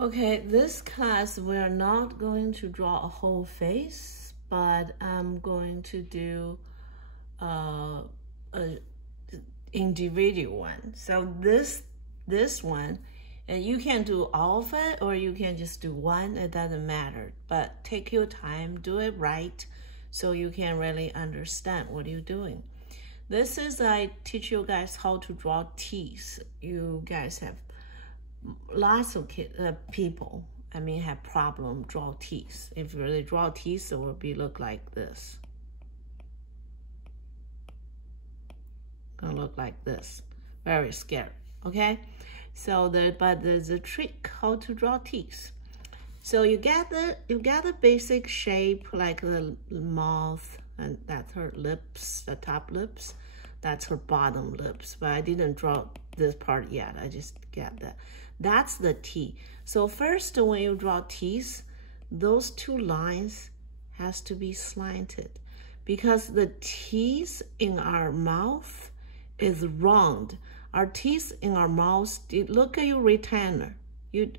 Okay, this class we're not going to draw a whole face, but I'm going to do a individual one. So this one, and you can do all of it or you can just do one, it doesn't matter. But take your time, do it right, so you can really understand what you're doing. This is, I teach you guys how to draw teeth. You guys have lots of people, have problem draw teeth. If you really draw teeth, it will look like this. Gonna look like this. Very scary, okay? So but there's a trick how to draw teeth. So you get the basic shape, like the mouth, and that's her lips, the top lips. That's her bottom lips, but I didn't draw this part yet. I just get that. That's the T. So first, when you draw teeth, those two lines has to be slanted because the teeth in our mouth is round. Our teeth in our mouth, look at your retainer.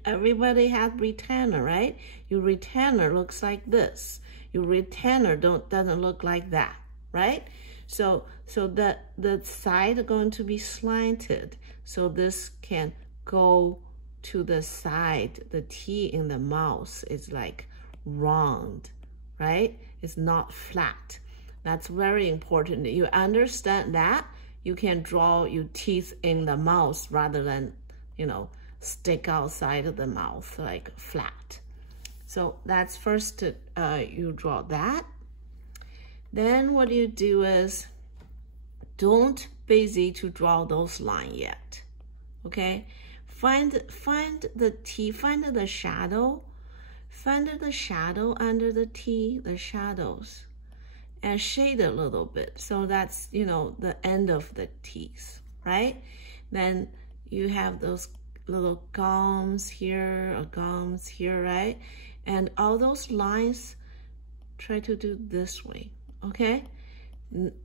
Everybody has retainer, right? Your retainer looks like this. Your retainer doesn't look like that, right? So that the side are going to be slanted. So this can go to the side. The T in the mouth is like round, right? It's not flat. That's very important. You understand that, you can draw your teeth in the mouth rather than, stick outside of the mouth like flat. So that's first, you draw that. Then what you do is, don't busy to draw those lines yet, okay? Find the T, find the shadow under the T, the shadows, and shade a little bit. So that's, the end of the teeth, right? Then you have those little gums here, right? And all those lines, try to do this way, okay?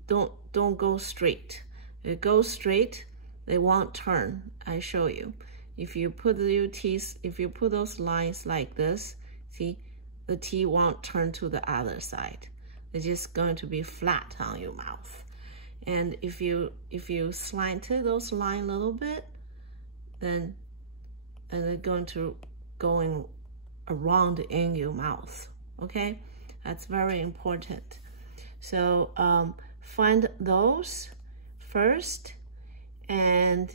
Don't go straight. If it goes straight, they won't turn. I show you. If you put your teeth, if you put those lines like this, see, the teeth won't turn to the other side. They're just going to be flat on your mouth. And if you slanted those lines a little bit, then they're going to going around in your mouth. Okay, that's very important. So find those first, and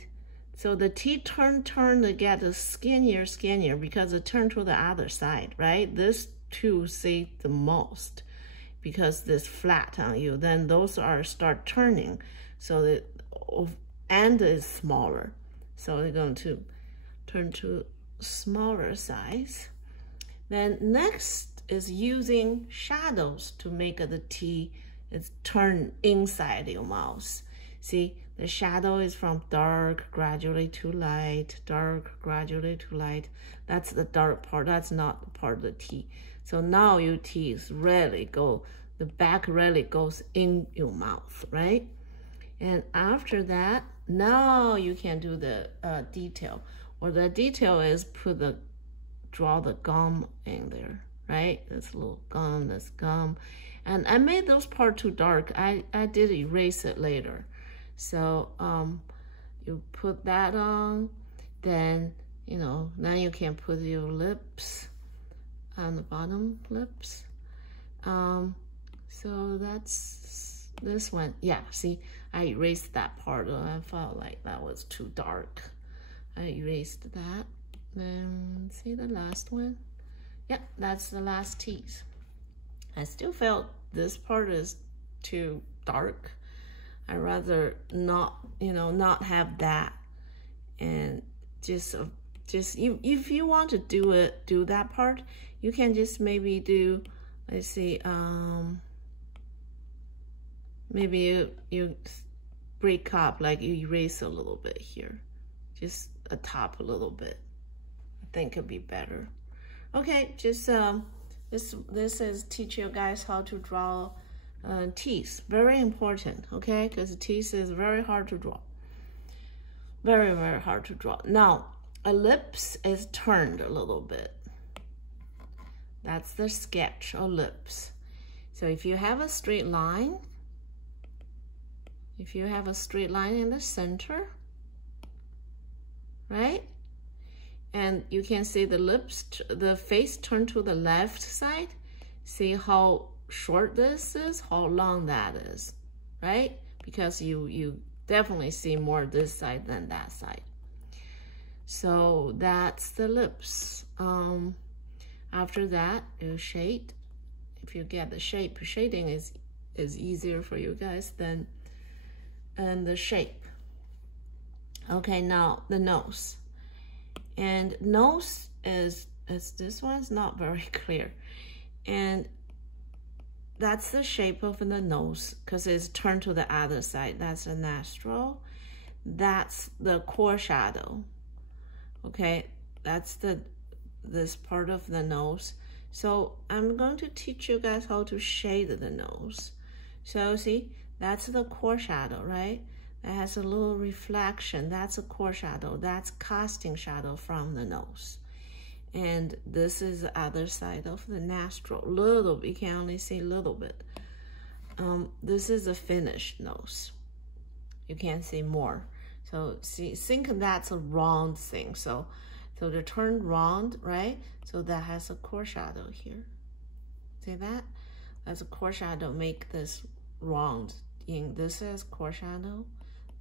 so the teeth turn to get skinnier because it turn to the other side, right? This two see the most because this flat on you. Then those start turning, so the end is smaller, so they're going to turn to smaller size. Then next is using shadows to make the T is turn inside your mouth. See, the shadow is from dark gradually to light, dark gradually to light. That's the dark part. That's not the part of the T. So now your teeth really go, the back really goes in your mouth, right? And after that, now you can do the detail. Well, the detail is draw the gum in there, right? This little gum, this gum. And I made those part too dark. I did erase it later. So you put that on, then, now you can put your lips on the bottom lips. So that's this one. Yeah, see, I erased that part. I felt like that was too dark. I erased that. Then see the last one? Yeah, that's the last teeth. I still felt this part is too dark. I rather not, not have that. And just if you want to do that part, you can just maybe do, let's see, maybe you break up, like you erase a little bit here, just a top a little bit. I think it'd be better. Okay, just this is teach you guys how to draw teeth. Very important, okay? Because teeth is very hard to draw. Very, very hard to draw. Now, ellipse is turned a little bit. That's the sketch ellipse. So if you have a straight line, in the center, right? And you can see the face turn to the left side. See how short this is, how long that is, right? Because you definitely see more this side than that side. So that's the lips. After that, you shade. If you get the shape, shading is easier for you guys than the shape. Okay, now the nose. And nose is this one's not very clear. And that's the shape of the nose because it's turned to the other side. That's the nostril. That's the core shadow. Okay, that's this part of the nose. So I'm going to teach you guys how to shade the nose. So see, that's the core shadow, right? That has a little reflection. That's a core shadow. That's casting shadow from the nose. And this is the other side of the nostril. Little bit, you can only see a little bit. This is a finished nose. You can see more. So see, think that's a round thing. So they turn round, right? So that has a core shadow here. See that? That's a core shadow. Make this round. This is core shadow.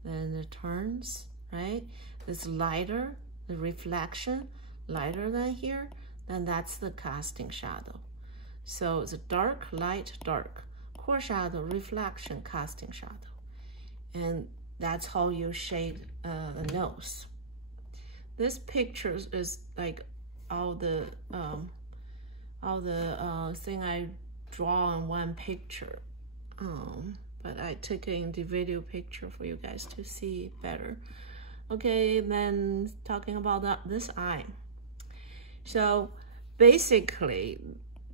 Then it turns, right? It's lighter, the reflection, lighter than here. Then that's the casting shadow. So it's a dark, light, dark. Core shadow, reflection, casting shadow. And that's how you shade the nose. This picture is like all the thing I draw in one picture. But I took an individual picture for you guys to see better. Okay, then talking about this eye. So basically,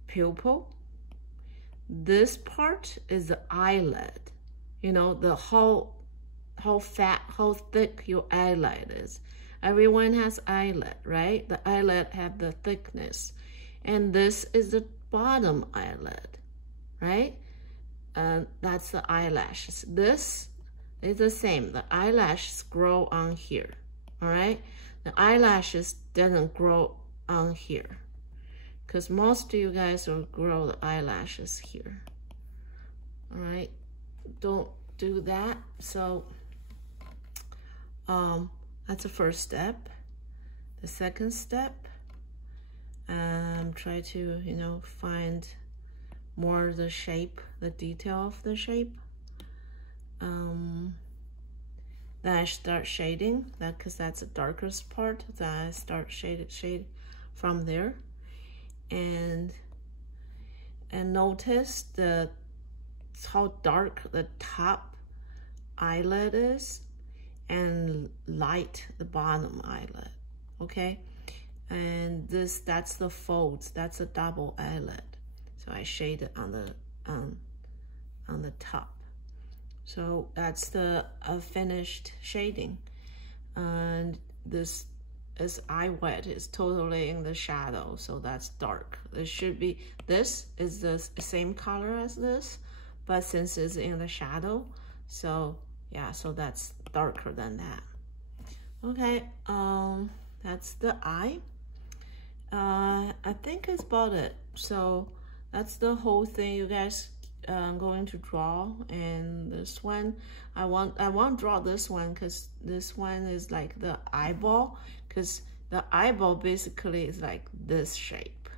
pupil, this part is the eyelid. You know, how fat, how thick your eyelid is. Everyone has eyelid, right? The eyelid have the thickness. And this is the bottom eyelid, right? That's the eyelashes. This is the same. The eyelashes grow on here, all right? The eyelashes doesn't grow on here because most of you guys will grow the eyelashes here, all right? Don't do that. So that's the first step. The second step, try to, you know, find more the shape, the detail of the shape. Then I start shading that because that's the darkest part. Then I start shade from there, and notice how dark the top eyelid is and light the bottom eyelid. Okay, and that's the folds. That's a double eyelid. So I shade it on the top. So that's the finished shading. And this eye wet is totally in the shadow, so that's dark. This is the same color as this, but since it's in the shadow, so yeah, so that's darker than that. Okay, that's the eye. I think it's about it. So that's the whole thing you guys going to draw. And this one, I want to draw this one because this one is like the eyeball, because the eyeball basically is like this shape.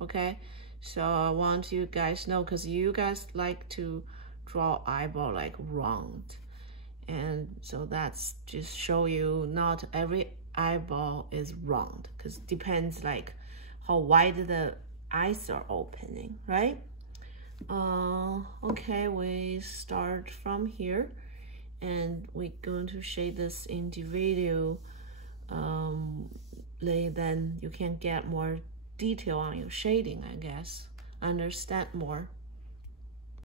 Okay, so I want you guys know, because you guys like to draw eyeball like round, and so that's just show you not every eyeball is round, because depends like how wide the eyes are opening, right? Okay, we start from here, and we're going to shade this individual. Then you can get more detail on your shading, I guess, understand more.